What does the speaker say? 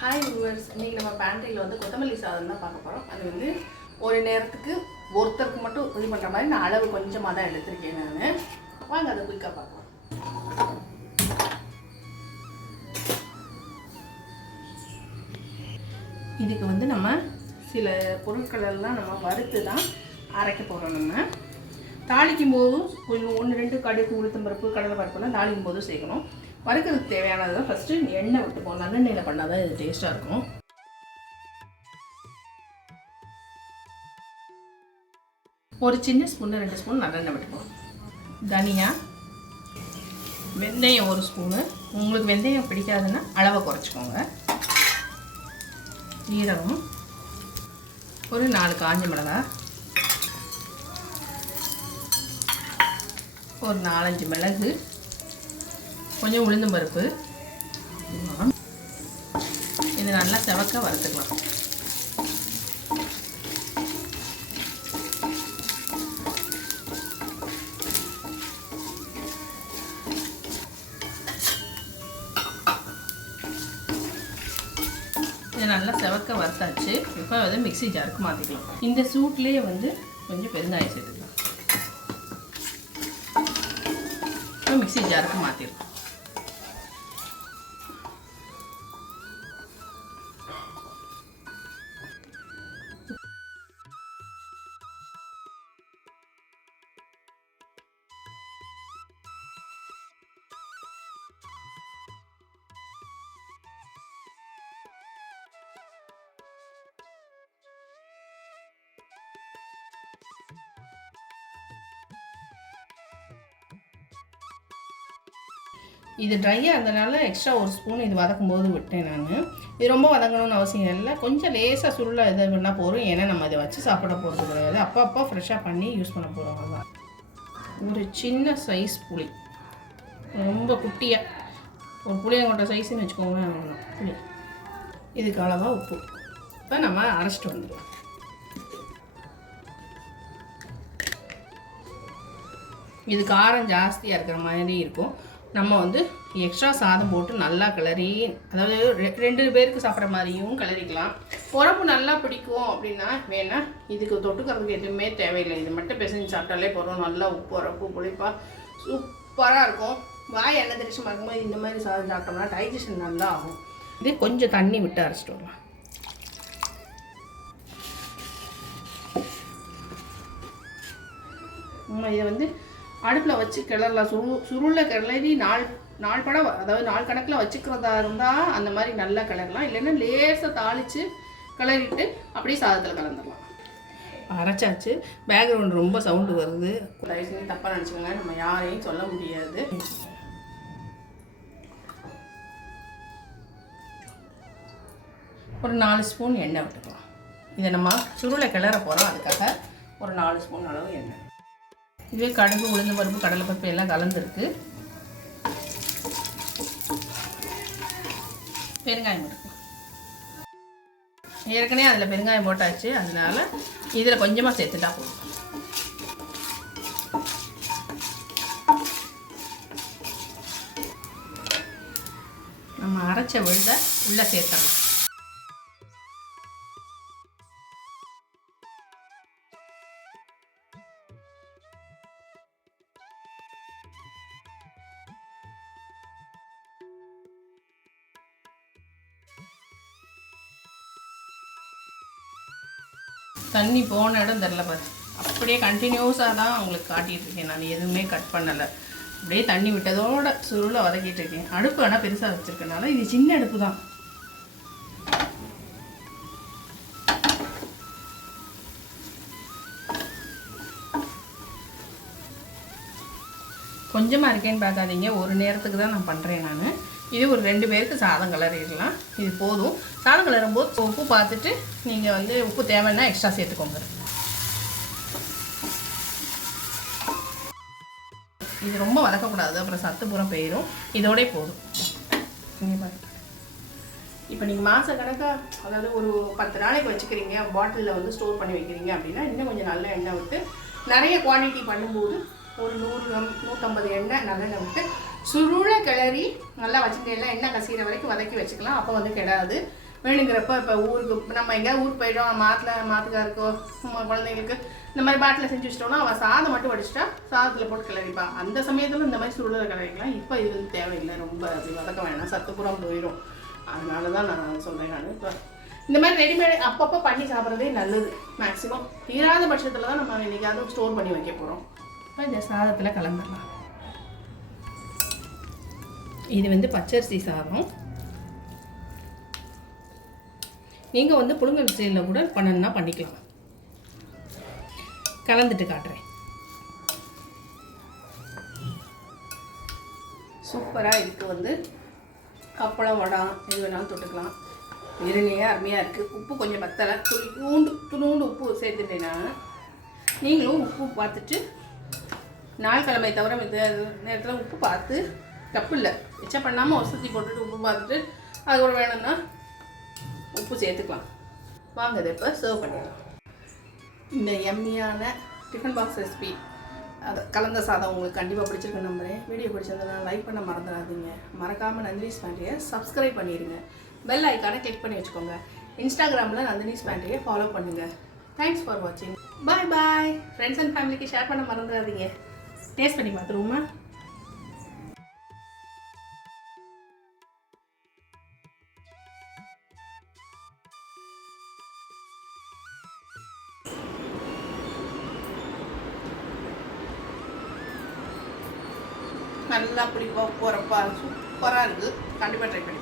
Hi viewers இன்றைக்கி நம்ம பேண்ட்ரியில் வந்து கொத்தமல்லி சாதம் தான் பார்க்க போகிறோம் அது வந்து ஒரு நேரத்துக்கு ஒருத்தருக்கு மட்டும் இது பண்ணுற மாதிரி நான் அளவு கொஞ்சமாக தான் எடுத்திருக்கேன் நான். வாங்க அதை குயிக்காக பார்க்கலாம். இதுக்கு வந்து நம்ம சில பொருட்களெல்லாம் நம்ம வறுத்து தான் அரைக்க போகிறோம் நம்ம. தாளிக்கும் போதும் கொஞ்சம் ஒன்று ரெண்டு கடுகு உளுத்தம் பருப்பு கடலை பருப்புலாம் தாளிக்கும் போதும் சேர்க்கணும். வறுக்கிறதுக்கு தேவையானதை ஃபஸ்ட்டு எண்ணெய் விட்டுப்போம். நல்லெண்ணெயில் பண்ணால் தான் இது டேஸ்ட்டாக இருக்கும். ஒரு சின்ன ஸ்பூன் ரெண்டு ஸ்பூன் நல்லெண்ணெய் விட்டுப்போம். தனியா வெந்தயம் ஒரு ஸ்பூனு உங்களுக்கு வெந்தயம் பிடிக்காதுன்னா அளவை குறைச்சிக்கோங்க. ஜீரகம் ஒரு நாலு காஞ்ச மிளகா. ஒரு நாலஞ்சு மிளகு. கொஞ்சம் உளுந்தும் பருப்பு. இது நல்லா செவக்க வறுத்துக்கலாம். இதை நல்லா செவக்க வறுத்தாச்சு. இப்போ அதை மிக்ஸி ஜாருக்கு மாற்றிக்கலாம் இந்த சூட்லேயே வந்து கொஞ்சம் பெருங்காயம் சேர்த்துக்கலாம். இப்போ மிக்ஸி ஜாருக்கு மாற்றிடலாம் இது ட்ரையாக இருந்தனால எக்ஸ்ட்ரா ஒரு ஸ்பூன் இது வதக்கும் போது விட்டேன் நான். இது ரொம்ப வதங்கணும்னு அவசியம் இல்லை. கொஞ்சம் லேசாக சுருள இது பண்ணால் போதும் ஏன்னா நம்ம இதை வச்சு சாப்பிட போகிறது கிடையாது. அப்போ அப்போ ஃப்ரெஷ்ஷாக பண்ணி யூஸ் பண்ண போகிறோம் அவ்வளோதான் ஒரு சின்ன சைஸ் புளி. ரொம்ப குட்டியாக ஒரு புளியங்கொட்டை சைஸ்ன்னு வச்சுக்கோங்க புளி. இதுக்கு அளவாக உப்பு. இப்போ நம்ம அரைச்சிட்டு வந்துடுவோம் இது காரம் ஜாஸ்தியாக இருக்கிற மாதிரி இருக்கும். நம்ம வந்து எக்ஸ்ட்ரா சாதம் போட்டு நல்லா கிளறி அதாவது ரெ- ரெண்டு பேருக்கு சாப்பிட்ற மாதிரியும் கிளறிக்கலாம். உரப்பு நல்லா பிடிக்கும் அப்படின்னா வேணா இதுக்கு தொட்டுக்கிறதுக்கு எதுவுமே தேவையில்லை. இது மட்டும் பிசைஞ்சு சாப்பிட்டாலே போதும். நல்லா உப்பு உரப்பு புளிப்பாக சூப்பராக இருக்கும். வாய் எண்ணெய் தெரிச்சு பார்க்கும்போது இந்த மாதிரி சாதம் சாப்பிட்டோம்னா டைஜஷன் நல்லா ஆகும். இது கொஞ்சம் தண்ணி விட்டு அரைச்சிட்டு வரலாம். இதை வந்து அடுப்பில் வச்சு கிளறலாம். சுரு சுருளை கிளறி நாள் நாள் படம் அதாவது நாள் கணக்கில் வச்சுக்கிறதா இருந்தால் அந்த மாதிரி நல்லா கிளறலாம். இல்லைன்னா லேசாக தாளித்து கிளறிட்டு அப்படியே சாதத்தில் கலந்துடலாம் அரைச்சாச்சு. பேக்ரவுண்ட் ரொம்ப சவுண்டு வருது. தயவு செஞ்சு தப்பாக நினச்சிக்கோங்க. நம்ம யாரையும் சொல்ல முடியாது. ஒரு நாலு ஸ்பூன் எண்ணெய் விட்டுக்கலாம். இதை நம்ம சுருளை கிளற போகிறோம் அதுக்காக ஒரு நாலு ஸ்பூன் அளவு எண்ணெய். இதுவே கடுகு உளுந்து பருப்பு கடலை பருப்பு எல்லாம் கலந்துருக்கு. பெருங்காயம் இருக்கு ஏற்கனவே அதில் பெருங்காயம் போட்டாச்சு. அதனால இதில் கொஞ்சமாக சேர்த்துட்டா போதும். நம்ம அரைச்ச விழுத உள்ளே சேர்த்துடலாம். தண்ணி போன இடம் தெரில பாரு அப்படியே கண்டினியூஸாக தான் உங்களுக்கு காட்டிகிட்டு இருக்கேன் நான். எதுவுமே கட் பண்ணலை. அப்படியே தண்ணி விட்டதோட சுருளை வதக்கிட்டு இருக்கேன். அடுப்பு ஆனால் பெருசாக வச்சுருக்கனால இது சின்ன அடுப்பு தான். கொஞ்சமாக இருக்கேன்னு பார்க்காதீங்க. ஒரு நேரத்துக்கு தான் நான் பண்ணுறேன் நான். இது ஒரு ரெண்டு பேருக்கு சாதம் கிளறிடலாம் இது போதும். சாதம் கிளறும் போது உப்பு பார்த்துட்டு நீங்கள் வந்து உப்பு தேவைன்னா எக்ஸ்ட்ரா சேர்த்துக்கோங்க. இது ரொம்ப வதக்கக்கூடாது. அப்புறம் சத்து பூரம் போயிடும் இதோடே போதும். இப்போ நீங்கள் மாத கணக்காக அதாவது ஒரு பத்து நாளைக்கு வச்சுக்கிறீங்க பாட்டிலில் வந்து ஸ்டோர் பண்ணி வைக்கிறீங்க அப்படின்னா இன்னும் கொஞ்சம் நல்ல எண்ணெய் விட்டு நிறைய குவான்டிட்டி பண்ணும்போது ஒரு நூறு நூற்றம்பது எண்ணெய் நல்லெண்ணெய் விட்டு சுருள கிளறி நல்லா வச்சுட்டு எல்லாம் எண்ணெய் கசிகிற வரைக்கும் வதக்கி வச்சுக்கலாம். அப்போ வந்து கிடாது. வேணுங்கிறப்ப இப்போ ஊருக்கு நம்ம எங்கேயாவது ஊருக்கு போயிடும் நம்ம மாட்டில் மாத்துக்காருக்கோ குழந்தைங்களுக்கு இந்த மாதிரி பாட்டில் செஞ்சு வச்சிட்டோம்னா அவள் சாதம் மட்டும் வடிச்சிட்டா சாதத்தில் போட்டு கிளறிப்பா. அந்த சமயத்தில் இந்த மாதிரி சுருளை கிளறிக்கலாம். இப்போ இது வந்து தேவையில்லை. ரொம்ப அப்படி வதக்க வேணாம். சத்து போயிடும் அதனால தான் நான் சொல்கிறேன் நான். இப்போ இந்த மாதிரி ரெடிமேட் அப்பப்போ பண்ணி சாப்பிட்றதே நல்லது. மேக்ஸிமம் தீராத பட்சத்தில் தான் நம்ம என்னைக்காவது ஸ்டோர் பண்ணி வைக்க போகிறோம் இப்போ இந்த சாதத்தில் கலந்துடலாம். இது வந்து பச்சரிசி சாதம். நீங்கள் வந்து புழுங்கரிசியில் கூட பண்ணணும்னா பண்ணிக்கலாம். கலந்துட்டு காட்டுறேன். சூப்பராக இருக்குது வந்து அப்பளம் வடம் எது வேணாலும் தொட்டுக்கலாம். இருநையாக அருமையாக இருக்குது உப்பு கொஞ்சம் பத்தலை துணூண்டு துணூண்டு உப்பு சேர்த்துட்டேன்னா நீங்களும் உப்பு பார்த்துட்டு நாள் கிழமை தவிர நேரத்தில் உப்பு பார்த்து தப்பு இல்லை எச்சா பண்ணாமல் வசதி போட்டுட்டு உப்பு பார்த்துட்டு அது கூட வேணும்னா உப்பு சேர்த்துக்கலாம். வாங்க இதை இப்போ சர்வ் பண்ணிடலாம். இந்த எம்மியான டிஃபன் பாக்ஸ் ரெசிபி அது கலந்த சாதம் உங்களுக்கு கண்டிப்பாக பிடிச்சிருக்கு நம்புகிறேன் வீடியோ பிடிச்சிருந்தா லைக் பண்ண மறந்துடாதீங்க. மறக்காமல் நந்தினி ஸ்பேண்டியை சப்ஸ்கிரைப் பண்ணிடுங்க. பெல் ஐக்கானை கிளிக் பண்ணி வச்சுக்கோங்க. இன்ஸ்டாகிராமில் நந்தினிஸ் ஸ்பேண்டியை ஃபாலோ பண்ணுங்கள் தேங்க்ஸ் ஃபார் வாட்சிங் பாய் பாய் ஃப்ரெண்ட்ஸ் அண்ட் ஃபேமிலிக்கு ஷேர் பண்ண மறந்துடாதீங்க. டேஸ்ட் பண்ணி பார்த்துருவோமா? நல்லா பிடிக்கும் போகிறப்பா சூப்பராக இருக்குது கண்டிப்பாக ட்ரை பண்ணி